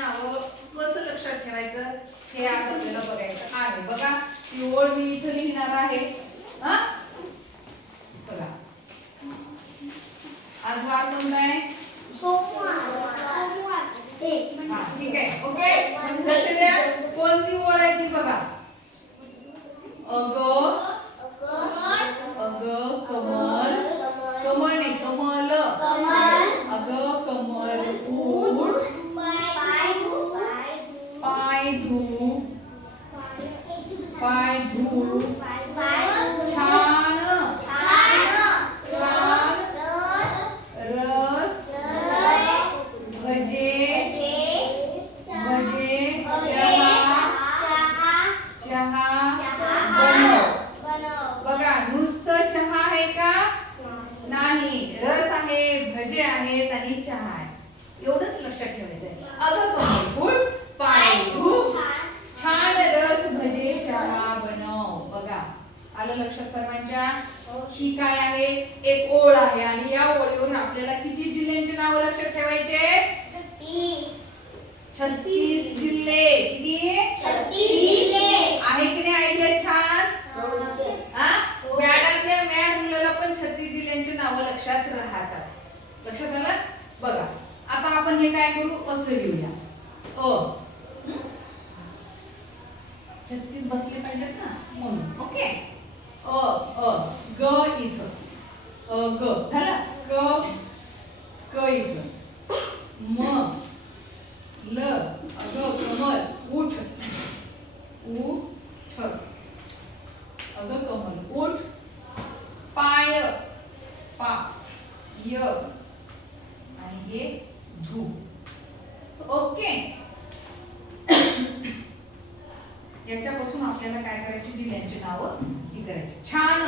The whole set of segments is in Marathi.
नाव कसं लक्षात ठेवायचं हे आज आपल्याला बघायचं आहे. बघा ती ओळ मी इथं लिहिणार आहे. हा बघा आज वार कोणता आहे? सोमवार. ठीक आहे. ओके लक्ष द्या. कोणती ओळ आहे ती बघा. अग अग कमल कमल नाही कमल अग कमल उठ पाय धू छान रस भजे चहा बघा नुसतं चहा आहे का? नाही. रस आहे, भजे आहेत आणि चहा आहे. एवढंच लक्षात ठेवायचं आहे. अगं कमल उठ पाय धू छान रस भजे चहा बनव. बघा आलं लक्षात सर्वांच्या? ही काय आहे? एक ओळ आहे आणि या ओळीवरून आपल्याला किती जिल्ह्यांची नावं लक्षात ठेवायचे? 36 जिल्हे. किती? 36 आहे की नाही आयडिया छान? मॅडमच्या मॅड मुलाला पण 36 जिल्ह्यांची नावं लक्षात राहतात. लक्षात आलं? बघा आता आपण हे काय करू असं लिहूया. 36 बसले पाहिजेत ना म्हणून. ओके ग इथं ग झालं. क इथं ल अग कमल उठ अग कमल उठ पाय य आणि हे धू. ओके याच्यापासून आपल्याला काय करायची? जिल्ह्यांची नावं ही करायची. छान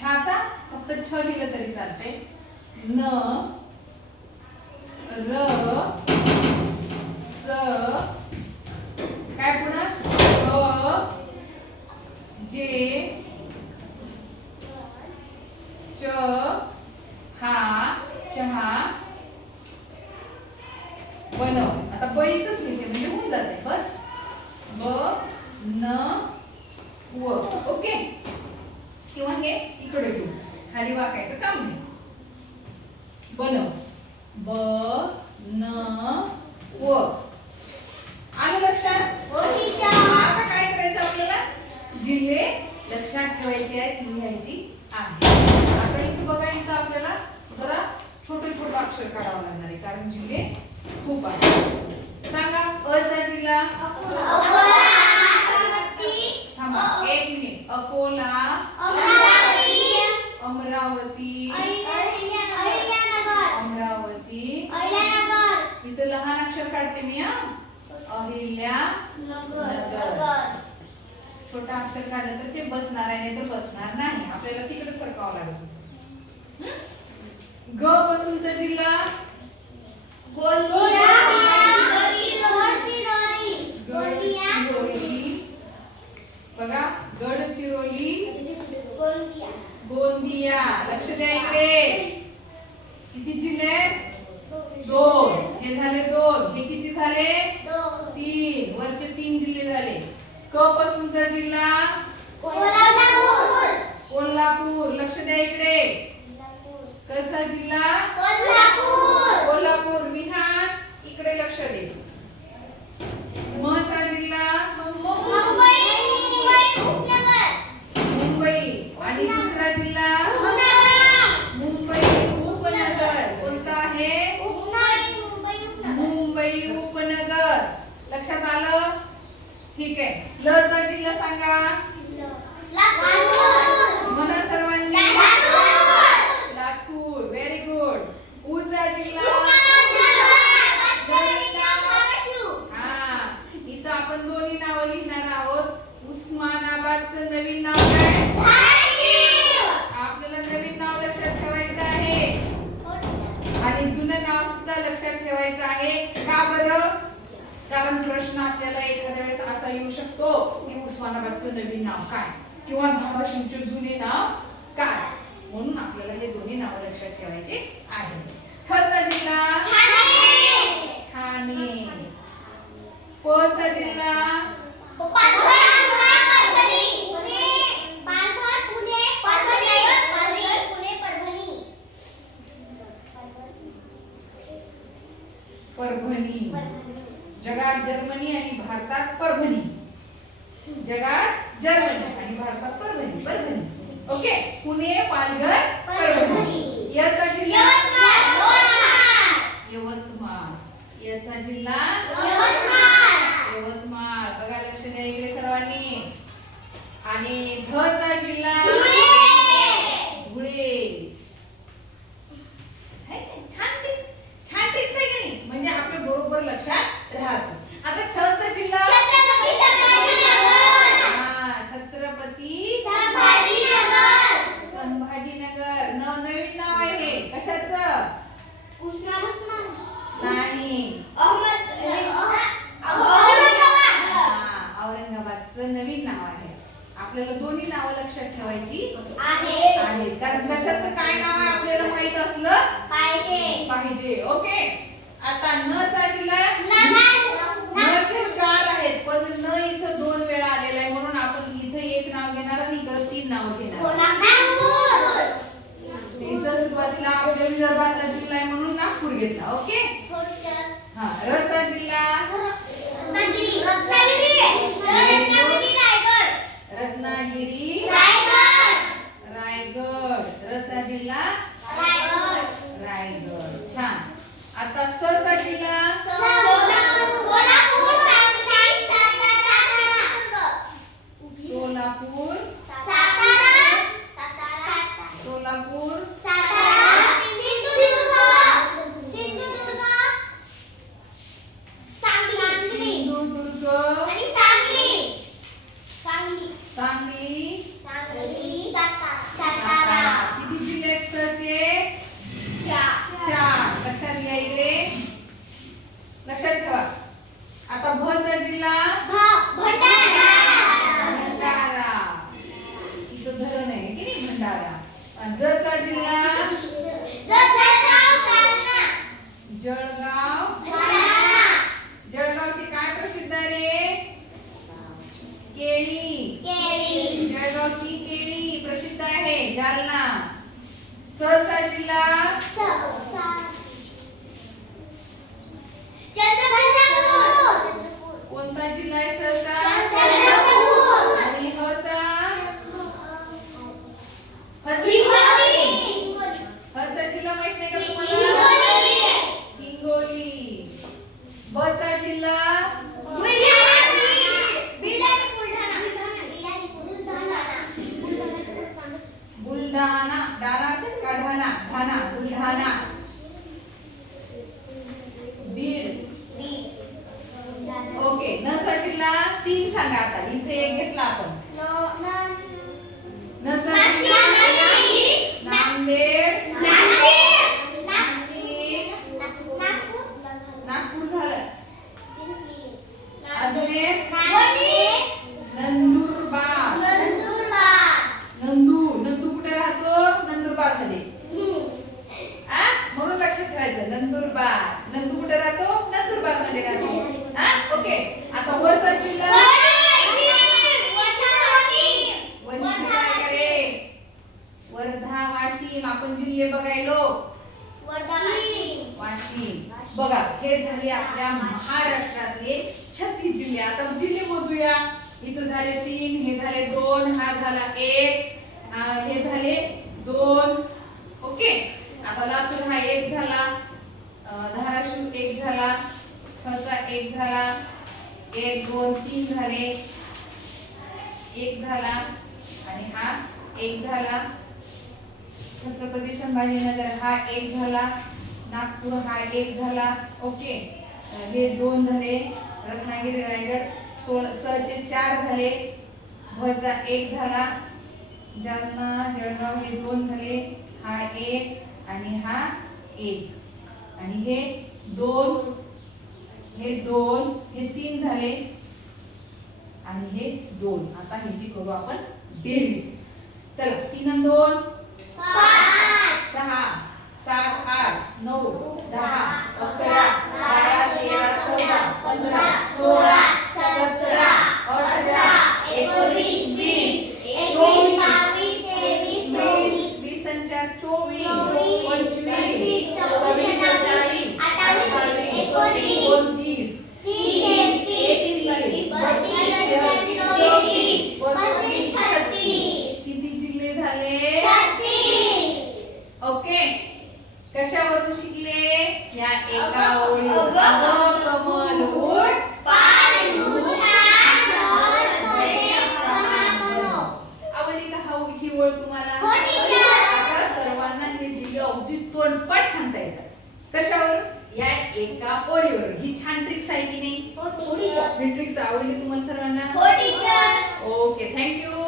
छाचा फक्त छ लिहिलं तरी चालते. न र स काय पुढं जे च हा चहा बनव. आता ब इथंच लिहिते म्हणजे होऊन जाते. बस ब न व. ओके किंवा हे इकडे घेऊ खाली वाकायचं काम नाही. बनव ब न व. आलं लक्षात? आता काय करायचं आपल्याला? जिल्हे लक्षात ठेवायचे आहेत, लिहायची आहे. आता इथे बघा इथं आपल्याला जरा छोटे छोटे अक्षर काढावं लागणार आहे कारण जिल्हे खूप आहेत. सांगा अचा जिल्हा थांबा 1 मिनिट. अकोला अमरावती इथं लहान अक्षर काढते मी. अहिल्यानगर. छोटा अक्षर काढलं तर ते बसणार आहे नाही तर बसणार नाही. आपल्याला तिकडे सरकावं लागेल. ग पासूनचा जिल्हा गडचिरोली. बघा गडचिरोली गोंदिया. लक्ष द्या इकडे. किती जिल्हे? 2. हे झाले 2. हे किती झाले? 3. वरचे 3 जिल्हे झाले. क पासूनचा जिल्हा कोल्हापूर. लक्ष द्या इकडे. कचा जिल्हा कोल्हापूर. विहान इकडे लक्ष दे. मचा जिल्हा मुंबई आणि दुसरा जिल्हा मुंबई उपनगर. कोणता आहे? मुंबई उपनगर. लक्षात आलं? ठीक आहे. ल चा जिल्हा सांगा म्हणा सर्वांनी. लातूर. Very good. उ चा जिल्हा इथं आपण दोन्ही नावं लिहिणार आहोत. उस्मानाबादचं नवीन नाव काय? आपल्याला नवीन नाव लक्षात ठेवायचं आहे आणि जुनं नाव सुद्धा लक्षात ठेवायचं आहे. का बरं? कारण प्रश्न आपल्याला एखाद्या वेळेस असा येऊ शकतो की उस्मानाबादचं नवीन नाव काय किंवा धाराशिवचे जुने नाव काय. म्हणून आपल्याला हे दोन्ही नाव लक्षात ठेवायचे आहे. ख चा जिल्हा परभणी. जगात जर्मनी आणि भारतात परभणी. जगात जर्मनी आणि भारतात परभणी. परभणी. ओके. पुणे, पालघर, परभणी. याचा जिल्हा यवतमाळ. याचा जिल्हा यवतमाळ. बघा लक्ष द्या इकडे सर्वांनी. आणि ध चा जिल्हा धुळे. छान ट्रिक्स आहे की नाही? म्हणजे आपले बरोबर लक्षात राहतं. आता छ चा जिल्हा छत्रपती संभाजीनगर. नवीन नाव आहे हे. कशाचं? नाही, औरंगाबादचं नवीन नाव आहे. आपल्याला दोन्ही नावं लक्षात ठेवायची आहेत. कारण कशाचं काय नाव आहे आपल्याला माहित असलं पाहिजे. ओके. आता न चा जिल्हा न चे 4 आहेत, पण न इथं 2 वेळा आलेला आहे, म्हणून आपण इथं एक नाव घेणार आणि इकडे 3 नाव घेणार. इथं सुरुवातीला आपल्या विदर्भातला जिल्हा आहे म्हणून नागपूर घेतला. ओके. हा. र चा जिल्हा रत्नागिरी रायगड. र चा जिल्हा रायगड. छान. आता स चा जिल्हा सोलापूर सोलापूर सिंधुदुर्ग सांगली सातारा. किती जिल्हे आहेत सचे? 4. लक्षात घ्या इकडे. लक्षात ठेवा. आता भ चा जिल्हा भंडारा. इथं धरण आहे की नाही? भंडारा. ज चा जिल्हा जळगाव. जळगावची काय प्रसिद्ध आहे रे? केळी. जळगावची केळी प्रसिद्ध आहे. जालना. च चा जिल्हा कोणता जिल्हा आहे? च चा आणि ह चा ह चा जिल्हा माहित नाही का तुम्हाला? हिंगोली. ब चा जिल्हा बुलढाणा. ढाणा बुलढाणा. बीड. ओके. न चा जिल्हा 3 सांगा. आता इथे एक घेतला आपण. न चा जिल्हा नांदेड नाशिक नागपूर झालं. अजून एक नंदुरबार. नंदू कुठे राहतो? नंदुरबार मध्ये. म्हणून लक्षात ठेवायचं. नंदुरबार. नंदू कुठे राहतो? नंदुरबार मध्ये राहतो. ओके. आता व चा जिल्हा वर्धा वाशिम. आपण जिल्हे बघायलो. वाशिम. बघा हे झाले आपल्या महाराष्ट्रातले 36 जिल्हे. आता जिल्हे मोजूया. इथं झाले 3, हे झाले 2, हा झाला 1, हे झाले 2. ओके. आता लातूर हा 1 झाला. धाराशिव 1 झाला. खचा 1 झाला. 1 2 3 झाले. 1 झाला आणि हा 1 झाला. छत्रपती संभाजीनगर हा 1 झाला. नागपूर हा 1 झाला. ओके. हे 2 झाले. रत्नागिरी रायगड स चे 4 झाले. भ चा 1 झाला. जालना जळगाव हे 2 झाले. हा 1 आणि हा 1 आणि हे 2 हे 2 हे 3 झाले आणि हे 2. आता ह्याची करू आपण बेरीज. चला 3 आणि 2 5 6 7 8 9 10 11 12 13 14 15 16 17 18 19 20 21 22 20 आणि 4 24 25 26 27 28 29 या एका ओळीवर अगं कमल उठ आवडली का ही ओळ तुम्हाला? आता सर्वांना हे जिल्हे अगदी तोंडपाठ सांगता येतात. कशावर? या एका ओळीवर. ही छान ट्रिक्स आहे की नाही? ही ट्रिक्स आवडली तुम्हाला सर्वांना? Okay, thank you.